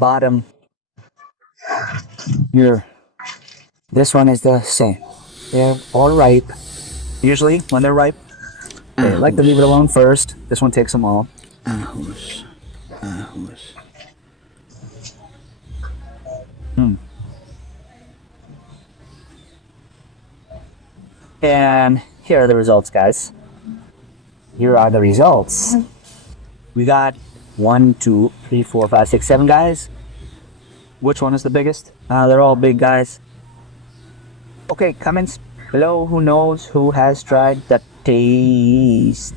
bottom here. This one is the same. They're all ripe. Usually, when they're ripe, they like to leave it alone first. This one takes them all. Ahos. Ahos. And here are the results, guys. Here are the results. We got 1, 2, 3, 4, 5, 6, 7 guys. Which one is the biggest? They're all big guys. Okay, comments below. Who knows who has tried the taste?